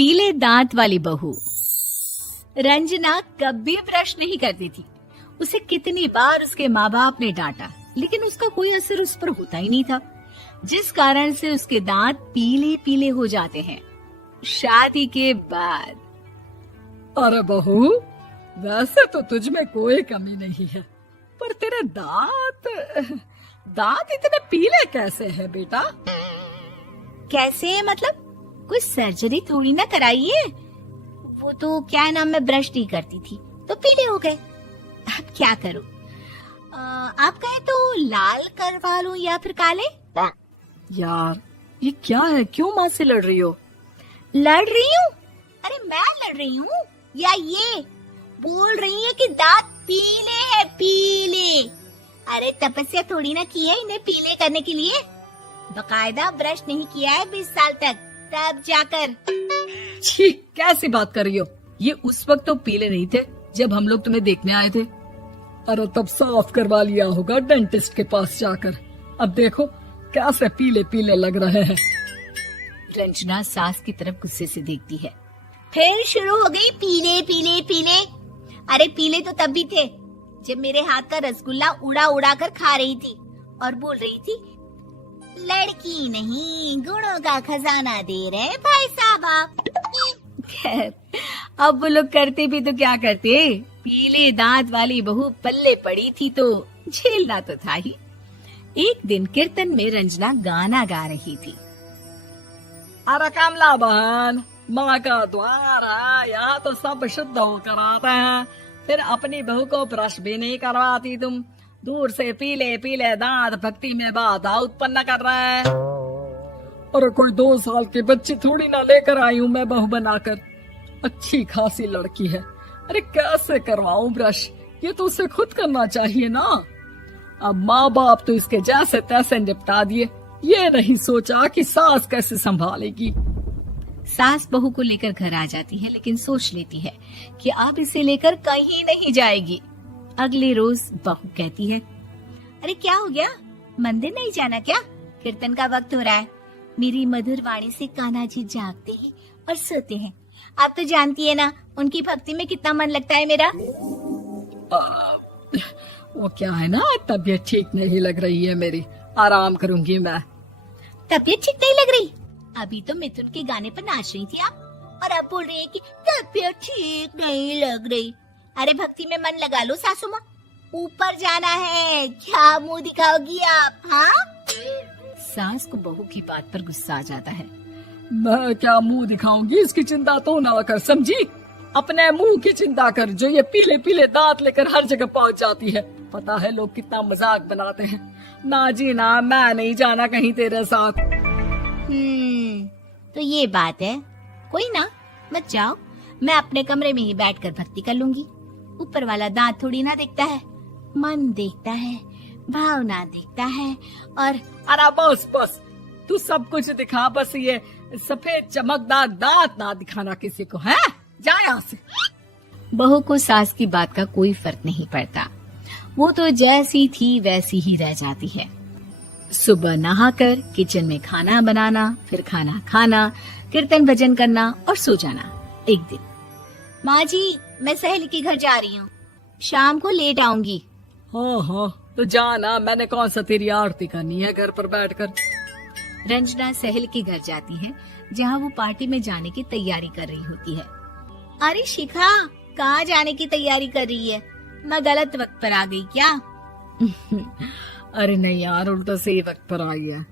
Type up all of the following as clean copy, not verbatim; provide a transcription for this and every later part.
पीले दांत वाली बहू। रंजना कभी ब्रश नहीं करती थी। उसे कितनी बार उसके माँ बाप ने डांटा, लेकिन उसका कोई असर उस पर होता ही नहीं था, जिस कारण से उसके दांत पीले पीले हो जाते हैं। शादी के बाद। अरे बहू, वैसे तो तुझ में कोई कमी नहीं है, पर तेरे दांत इतने पीले कैसे हैं बेटा? कैसे मतलब? कोई सर्जरी थोड़ी ना कराइए। वो तो क्या नाम, मैं ब्रश नहीं करती थी तो पीले हो गए। अब क्या करूं? आप कहें तो लाल करवा लूं या फिर काले? यार ये क्या है, क्यों माँ से लड़ रही हो? लड़ रही हूँ? अरे मैं लड़ रही हूँ या ये बोल रही है कि दांत पीले हैं, पीले। अरे तपस्या थोड़ी ना की है इन्हें पीले करने के लिए। बकायदा ब्रश नहीं किया है 20 साल तक, तब जाकर। छी, कैसी बात कर रही हो? ये उस वक्त तो पीले नहीं थे जब हम लोग तुम्हें देखने आए थे। अरे तब साफ करवा लिया होगा डेंटिस्ट के पास जाकर। अब देखो कैसे पीले पीले लग रहे हैं। रंजना सास की तरफ गुस्से से देखती है। फिर शुरू हो गई पीले पीले पीले। अरे पीले तो तब भी थे जब मेरे हाथ का रसगुल्ला उड़ा उड़ा कर खा रही थी और बोल रही थी, लड़की नहीं गुणों का खजाना दे रहे भाई साहब आप। खैर, अब वो लोग करते भी तो क्या करते, पीले दांत वाली बहू पल्ले पड़ी थी तो झेलना तो था ही। एक दिन कीर्तन में रंजना गाना गा रही थी। अरे कमला बहन, माँ का द्वार है, यहाँ तो सब शुद्ध होकर आते हैं, फिर अपनी बहू को ब्रश भी नहीं करवाती तुम। दूर से पीले पीले दांत भक्ति में बाधा उत्पन्न कर रहे हैं। अरे कोई 2 साल के बच्चे थोड़ी ना लेकर आई हूँ मैं बहू बनाकर। अच्छी खासी लड़की है, अरे कैसे करवाऊं ब्रश? ये तो उसे खुद करना चाहिए ना। अब माँ बाप तो इसके जैसे तैसे निपटा दिए, ये नहीं सोचा कि सास कैसे संभालेगी। सास बहू को लेकर घर आ जाती है, लेकिन सोच लेती है कि अब इसे लेकर कहीं नहीं जाएगी। अगले रोज बहू कहती है, अरे क्या हो गया, मंदिर नहीं जाना क्या? कीर्तन का वक्त हो रहा है। मेरी मधुर वाणी से कान्हा जी जागते हैं और सोते हैं। आप तो जानती है ना उनकी भक्ति में कितना मन लगता है मेरा। वो क्या है ना, तबीयत ठीक नहीं लग रही है मेरी, आराम करूंगी मैं। तबीयत ठीक नहीं लग रही? अभी तो मिथुन के गाने पर नाच रही थी आप, और अब बोल रही है कि तबीयत ठीक नहीं लग रही। अरे भक्ति में मन लगा लो सासू माँ, ऊपर जाना है, क्या मुंह दिखाओगी आप? हाँ? सास को बहू की बात पर गुस्सा आ जाता है। मैं क्या मुंह दिखाऊंगी, इसकी चिंता तो ना कर, समझी? अपने मुंह की चिंता कर, जो ये पीले पीले दांत लेकर हर जगह पहुंच जाती है। पता है लोग कितना मजाक बनाते हैं। ना जी ना, मैं नहीं जाना कहीं तेरे साथ। तो ये बात है। कोई ना, मत जाओ, मैं अपने कमरे में ही बैठकर भक्ति कर लूंगी। ऊपर वाला दांत थोड़ी ना देखता है, मन देखता है, भावना देखता है। और अरे बस बस, तू सब कुछ दिखा, बस ये सफेद चमकदार दांत ना दिखाना किसी को, है? जा यहाँ से। बहू को सास की बात का कोई फर्क नहीं पड़ता, वो तो जैसी थी वैसी ही रह जाती है। सुबह नहाकर किचन में खाना बनाना, फिर खाना खाना, कीर्तन भजन करना और सो जाना। एक दिन, माँ जी मैं सहेली के घर जा रही हूँ, शाम को लेट आऊंगी। हाँ हाँ तो जाना, मैंने कौन सा तेरी आरती करनी है घर पर बैठकर। रंजना सहेली के घर जाती है, जहाँ वो पार्टी में जाने की तैयारी कर रही होती है। अरे शिखा, कहाँ जाने की तैयारी कर रही है? मैं गलत वक्त पर आ गई क्या? अरे नहीं यार, उल्टा सही वक्त पर आई है।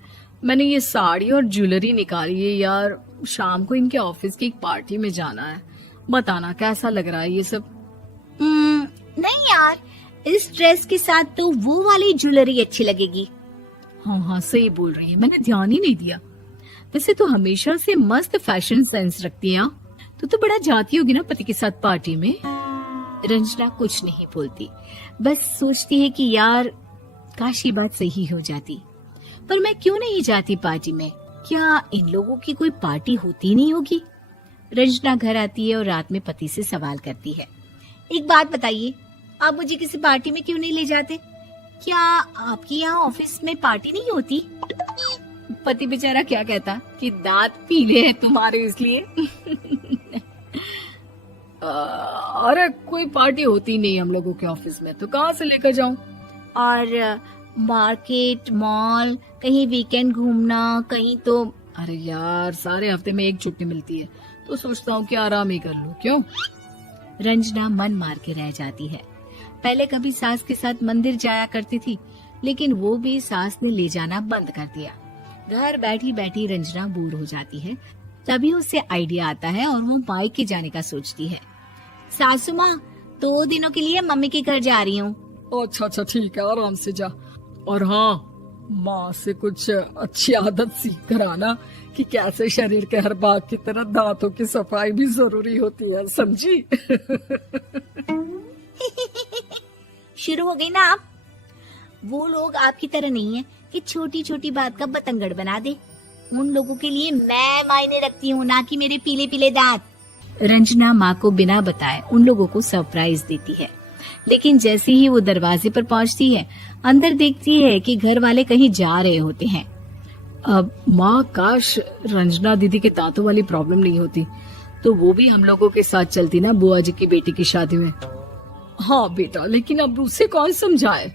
मैंने ये साड़ी और ज्वेलरी निकाली है यार, शाम को इनके ऑफिस की एक पार्टी में जाना है। बताना कैसा लग रहा है ये सब? नहीं यार, इस ड्रेस के साथ तो वो वाली ज्वेलरी अच्छी लगेगी। हाँ हाँ सही बोल रही है, मैंने ध्यान ही नहीं दिया। वैसे तो हमेशा से मस्त फैशन सेंस रखती है। तो बड़ा जाती होगी ना पति के साथ पार्टी में। रंजना कुछ नहीं बोलती, बस सोचती है कि यार काश ये बात सही हो जाती, पर मैं क्यों नहीं जाती पार्टी में? क्या इन लोगों की कोई पार्टी होती नहीं होगी? रंजना घर आती है और रात में पति से सवाल करती है, एक बात बताइए, आप मुझे किसी पार्टी में क्यों नहीं ले जाते? क्या आपके यहाँ ऑफिस में पार्टी नहीं होती? पति बेचारा क्या कहता कि दांत पीले हैं तुम्हारे इसलिए। अरे कोई पार्टी होती नहीं हम लोगों के ऑफिस में, तो कहाँ से लेकर जाऊं? और मार्केट, मॉल, कहीं वीकेंड घूमना, कहीं तो। अरे यार, सारे हफ्ते में एक छुट्टी मिलती है, तो सोचता हूँ कि आराम ही कर लूं। क्यों? रंजना मन मार के रह जाती है। पहले कभी सास के साथ मंदिर जाया करती थी, लेकिन वो भी सास ने ले जाना बंद कर दिया। घर बैठी बैठी रंजना बोर हो जाती है। तभी उसे आइडिया आता है और वो मायके जाने का सोचती है। सासू माँ, 2 दिनों के लिए मम्मी के घर जा रही हूँ। अच्छा ठीक है, आराम से जा। और हाँ, माँ से कुछ अच्छी आदत सीख कर आना कि कैसे शरीर के हर भाग की तरह दांतों की सफाई भी जरूरी होती है, समझी? शुरू हो गई ना आप। वो लोग आपकी तरह नहीं है कि छोटी छोटी बात का बतंगड़ बना दे। उन लोगों के लिए मैं मायने रखती हूँ, ना कि मेरे पीले पीले दांत। रंजना माँ को बिना बताए उन लोगों को सरप्राइज देती है, लेकिन जैसे ही वो दरवाजे पर पहुँचती है, अंदर देखती है कि घर वाले कहीं जा रहे होते हैं। अब माँ, काश रंजना दीदी के दांतों वाली प्रॉब्लम नहीं होती, तो वो भी हम लोगों के साथ चलती ना बुआ जी की बेटी की शादी में। हाँ बेटा, लेकिन अब उसे कौन समझाए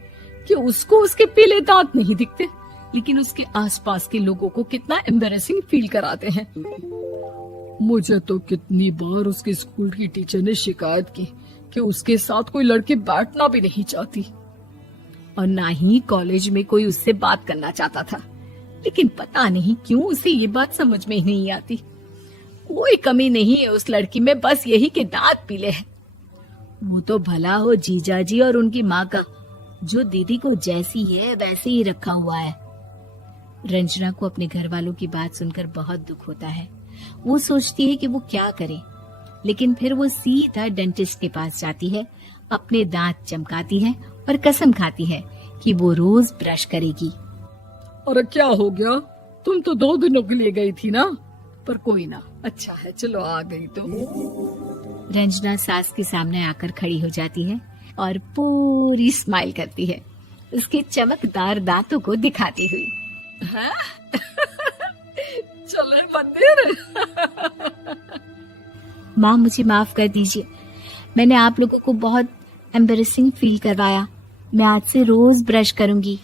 कि उसको उसके पीले दांत नहीं दिखते, लेकिन उसके आसपास के लोगों को कितना एम्बैरेसिंग फील कराते हैं। मुझे तो कितनी बार उसके स्कूल की टीचर ने शिकायत की कि उसके साथ कोई लड़की बैठना भी नहीं चाहती, और ना ही कॉलेज में कोई उससे बात करना चाहता था। लेकिन पता नहीं क्यों उसे ये बात समझ में ही नहीं आती। कोई कमी नहीं है उस लड़की में, बस यही कि दांत पीले हैं। वो तो भला हो जीजाजी और उनकी माँ का, जो दीदी को जैसी है वैसे ही रखा हुआ है। रंजना को अपने घर वालों की बात सुनकर बहुत दुख होता है। वो सोचती है कि वो क्या करे, लेकिन फिर वो सीधा डेंटिस्ट के पास जाती है, अपने दांत चमकाती है और कसम खाती है कि वो रोज ब्रश करेगी। अरे क्या हो गया? तुम तो 2 दिनों के लिए गई थी ना, पर कोई ना, अच्छा है, चलो आ गई तो। रंजना सास के सामने आकर खड़ी हो जाती है और पूरी स्माइल करती है, उसके चमकदार दांतों को दिखाती हुई। चले मंदिर। माँ, मुझे माफ कर दीजिए, मैंने आप लोगों को बहुत एम्बैरेसिंग फील करवाया। मैं आज से रोज ब्रश करूंगी।